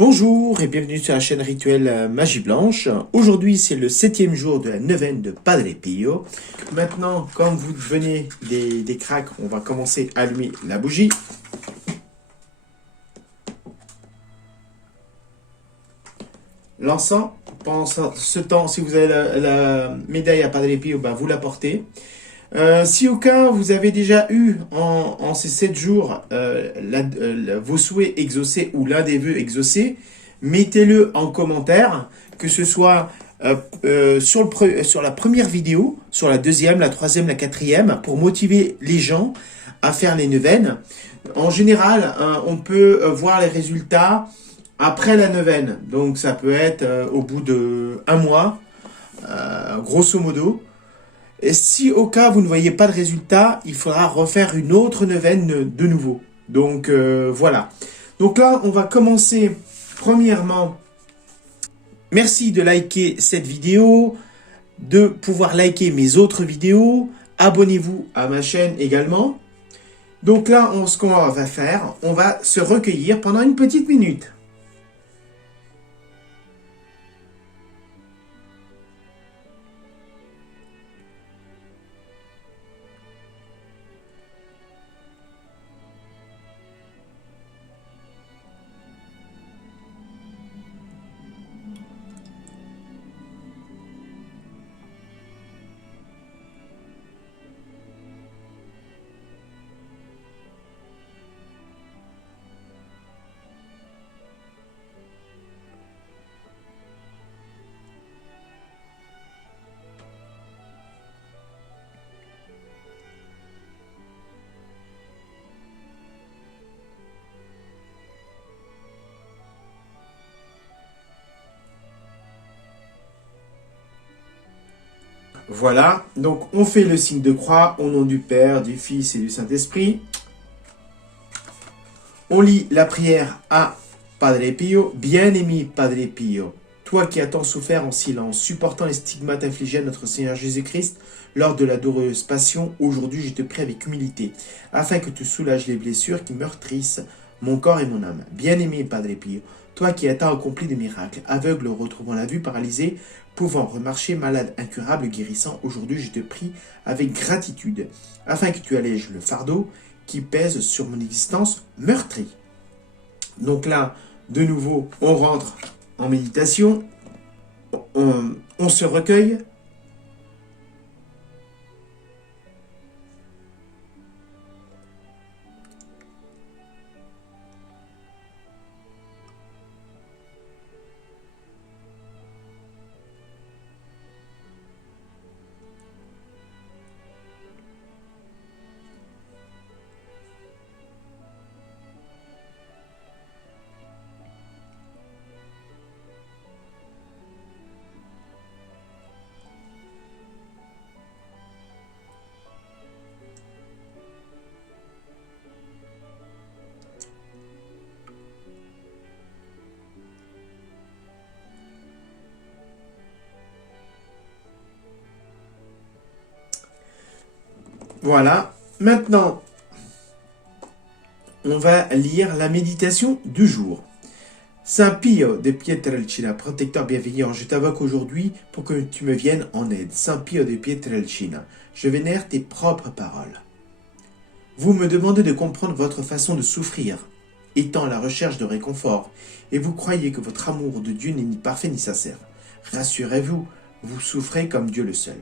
Bonjour et bienvenue sur la chaîne rituelle Magie Blanche. Aujourd'hui, c'est le 7e jour de la neuvaine de Padre Pio. Maintenant, comme vous venez des cracks, on va commencer à allumer la bougie. L'encens, pendant ce temps, si vous avez la médaille à Padre Pio, ben vous la portez. Si au cas vous avez déjà eu en ces 7 jours vos souhaits exaucés ou l'un des vœux exaucés, mettez-le en commentaire, que ce soit sur la première vidéo, sur la deuxième, la troisième, la quatrième, pour motiver les gens à faire les neuvaines. En général, on peut voir les résultats après la neuvaine. Donc ça peut être au bout de 1 mois, grosso modo. Et si au cas vous ne voyez pas de résultat, il faudra refaire une autre neuvaine de nouveau. Donc voilà. Donc là, on va commencer premièrement. Merci de liker cette vidéo, de pouvoir liker mes autres vidéos. Abonnez-vous à ma chaîne également. Donc là, ce qu'on va faire, on va se recueillir pendant une petite minute. Voilà, donc on fait le signe de croix au nom du Père, du Fils et du Saint-Esprit. On lit la prière à Padre Pio. Bien-aimé Padre Pio, toi qui as tant souffert en silence, supportant les stigmates infligés à notre Seigneur Jésus-Christ lors de la douloureuse passion, aujourd'hui je te prie avec humilité, afin que tu soulages les blessures qui meurtrissent mon corps et mon âme. Bien-aimé Padre Pio, toi qui as tant accompli des miracles, aveugle retrouvant la vue, paralysé, pouvant remarcher, malade incurable, guérissant, aujourd'hui je te prie avec gratitude, afin que tu allèges le fardeau qui pèse sur mon existence meurtrie. Donc là, de nouveau, on rentre en méditation, on se recueille. Voilà. Maintenant, on va lire la méditation du jour. Saint Pio de Pietrelcina, protecteur bienveillant, je t'invoque aujourd'hui pour que tu me viennes en aide. Saint Pio de Pietrelcina, je vénère tes propres paroles. Vous me demandez de comprendre votre façon de souffrir, étant à la recherche de réconfort, et vous croyez que votre amour de Dieu n'est ni parfait ni sincère. Rassurez-vous, vous souffrez comme Dieu le seul.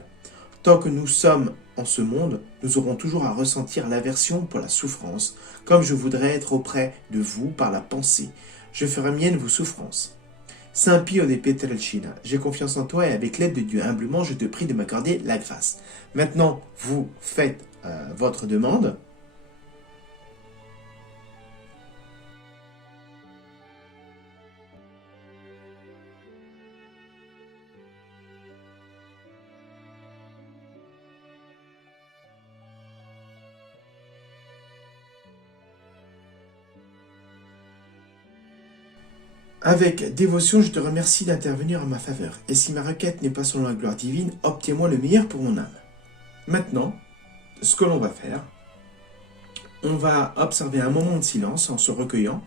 Tant que nous sommes en ce monde, nous aurons toujours à ressentir l'aversion pour la souffrance, comme je voudrais être auprès de vous par la pensée. Je ferai mienne vos souffrances. Saint Pio de Pietrelcina, j'ai confiance en toi et avec l'aide de Dieu, humblement, je te prie de m'accorder la grâce. Maintenant, vous faites votre demande. Avec dévotion, je te remercie d'intervenir en ma faveur. Et si ma requête n'est pas selon la gloire divine, obtiens-moi le meilleur pour mon âme. Maintenant, ce que l'on va faire, on va observer un moment de silence en se recueillant.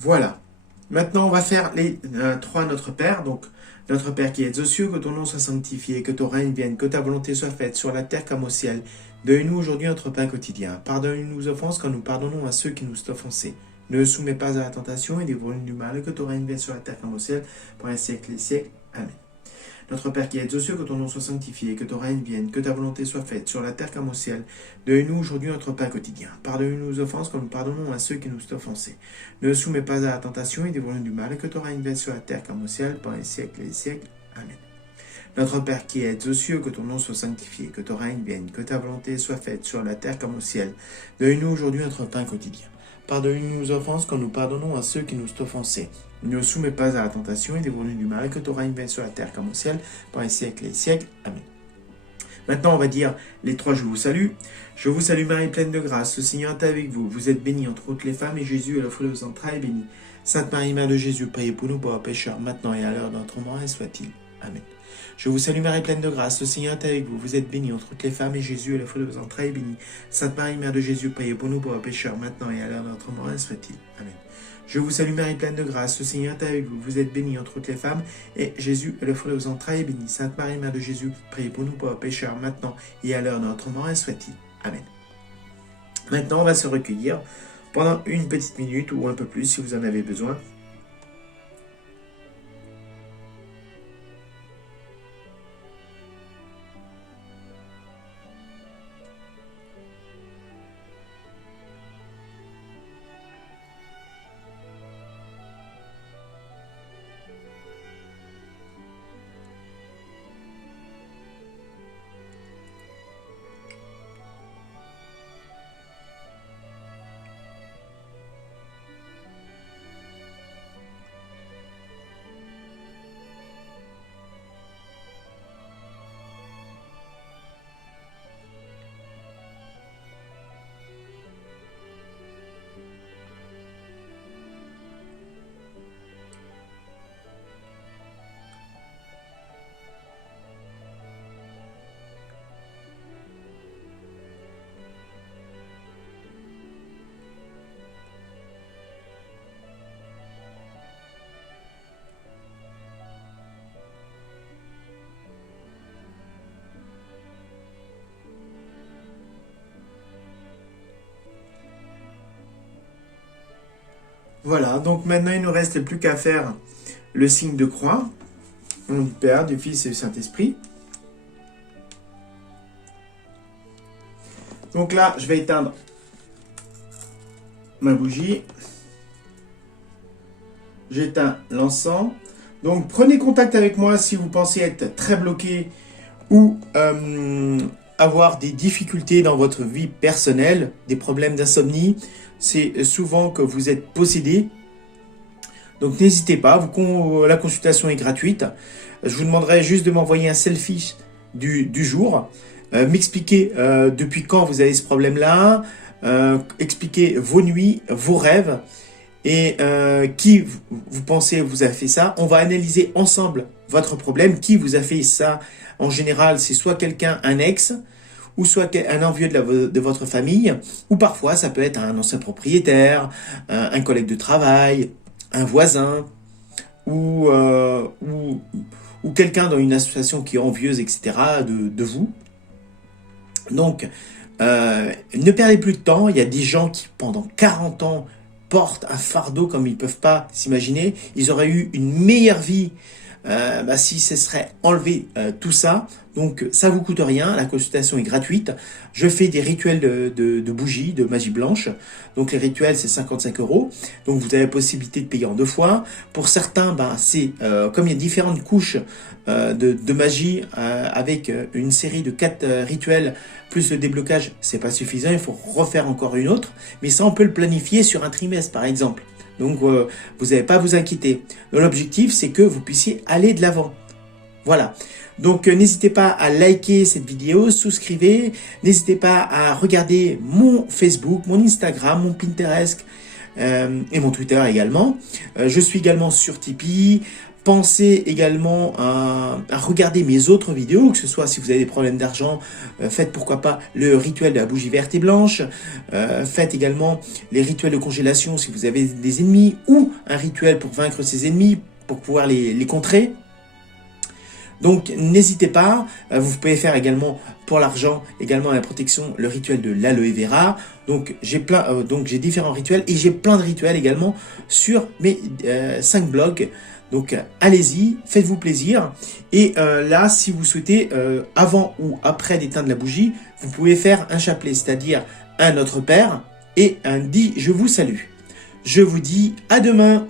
Voilà. Maintenant, on va faire les trois Notre Père. Donc, Notre Père qui es aux cieux, que ton nom soit sanctifié, que ton règne vienne, que ta volonté soit faite sur la terre comme au ciel. Donne-nous aujourd'hui notre pain quotidien. Pardonne-nous nos offenses quand nous pardonnons à ceux qui nous ont offensés. Ne soumets pas à la tentation et délivre-nous du mal, que ton règne vienne sur la terre comme au ciel, pour un siècle et siècles. Amen. Notre Père qui es aux cieux, que ton nom soit sanctifié, que ton règne vienne, que ta volonté soit faite sur la terre comme au ciel. Donne-nous aujourd'hui notre pain quotidien. Pardonne-nous nos offenses quand nous pardonnons à ceux qui nous ont offensés. Ne soumets pas à la tentation et délivre-nous du mal, que ton règne vienne sur la terre comme au ciel, pendant les siècles et les siècles. Amen. Notre Père qui es aux cieux, que ton nom soit sanctifié, que ton règne vienne, que ta volonté soit faite sur la terre comme au ciel. Donne-nous aujourd'hui notre pain quotidien. Pardonne-nous nos offenses quand nous pardonnons à ceux qui nous ont offensés. Ne soumets pas à la tentation et délivre-nous du mal, que ton règne vienne sur la terre comme au ciel, pendant les siècles et les siècles. Amen. Maintenant, on va dire les trois je vous salue. Je vous salue Marie, pleine de grâce, le Seigneur est avec vous. Vous êtes bénie entre toutes les femmes, et Jésus est le fruit de vos entrailles est béni. Sainte Marie, Mère de Jésus, priez pour nous pauvres pécheurs, maintenant et à l'heure de notre mort, et soit-il. Amen. Je vous salue Marie, pleine de grâce, le Seigneur est avec vous. Vous êtes bénie entre toutes les femmes, et Jésus est le fruit de vos entrailles est béni. Sainte Marie, Mère de Jésus, priez pour nous pauvres pécheurs, maintenant et à l'heure de notre mort, et soit-il. Amen. Je vous salue Marie, pleine de grâce, le Seigneur est avec vous. Vous êtes bénie entre toutes les femmes, et Jésus est le fruit de vos entrailles est béni. Sainte Marie, Mère de Jésus, priez pour nous pauvres pécheurs, maintenant et à l'heure de notre mort, et soit-il. Amen. Maintenant, on va se recueillir pendant une petite minute ou un peu plus si vous en avez besoin. Voilà, donc maintenant il ne nous reste plus qu'à faire le signe de croix. Au nom du Père, du Fils et du Saint-Esprit. Donc là, je vais éteindre ma bougie. J'éteins l'encens. Donc prenez contact avec moi si vous pensez être très bloqué ou avoir des difficultés dans votre vie personnelle, des problèmes d'insomnie. C'est souvent que vous êtes possédé. Donc n'hésitez pas, la consultation est gratuite. Je vous demanderai juste de m'envoyer un selfie du jour, m'expliquer depuis quand vous avez ce problème-là, expliquer vos nuits, vos rêves, et qui vous pensez vous a fait ça. On va analyser ensemble votre problème, qui vous a fait ça. En général, c'est soit quelqu'un, un ex, ou soit un envieux de votre famille, ou parfois ça peut être un ancien propriétaire, un collègue de travail, un voisin, ou quelqu'un dans une association qui est envieuse, etc., de vous. Donc, ne perdez plus de temps. Il y a des gens qui, pendant 40 ans, portent un fardeau comme ils ne peuvent pas s'imaginer. Ils auraient eu une meilleure vie si ce serait enlevé tout ça. Donc ça vous coûte rien, la consultation est gratuite. Je fais des rituels de bougies, de magie blanche. Donc les rituels c'est 55 €. Donc vous avez la possibilité de payer en 2 fois. Pour certains, c'est comme il y a différentes couches de magie avec une série de 4 rituels plus le déblocage, c'est pas suffisant, il faut refaire encore une autre. Mais ça on peut le planifier sur un trimestre par exemple. Donc, vous n'avez pas à vous inquiéter. L'objectif, c'est que vous puissiez aller de l'avant. Voilà. Donc, n'hésitez pas à liker cette vidéo, souscrivez. N'hésitez pas à regarder mon Facebook, mon Instagram, mon Pinterest et mon Twitter également. Je suis également sur Tipeee. Pensez également à regarder mes autres vidéos, que ce soit si vous avez des problèmes d'argent, faites pourquoi pas le rituel de la bougie verte et blanche, faites également les rituels de congélation si vous avez des ennemis, ou un rituel pour vaincre ses ennemis, pour pouvoir les contrer. Donc n'hésitez pas, vous pouvez faire également pour l'argent, également la protection, le rituel de l'aloe vera. Donc j'ai différents rituels et j'ai plein de rituels également sur mes 5 blogs. Donc allez-y, faites-vous plaisir. Et là, si vous souhaitez, avant ou après d'éteindre la bougie, vous pouvez faire un chapelet, c'est-à-dire un Notre Père et un dit je vous salue. Je vous dis à demain.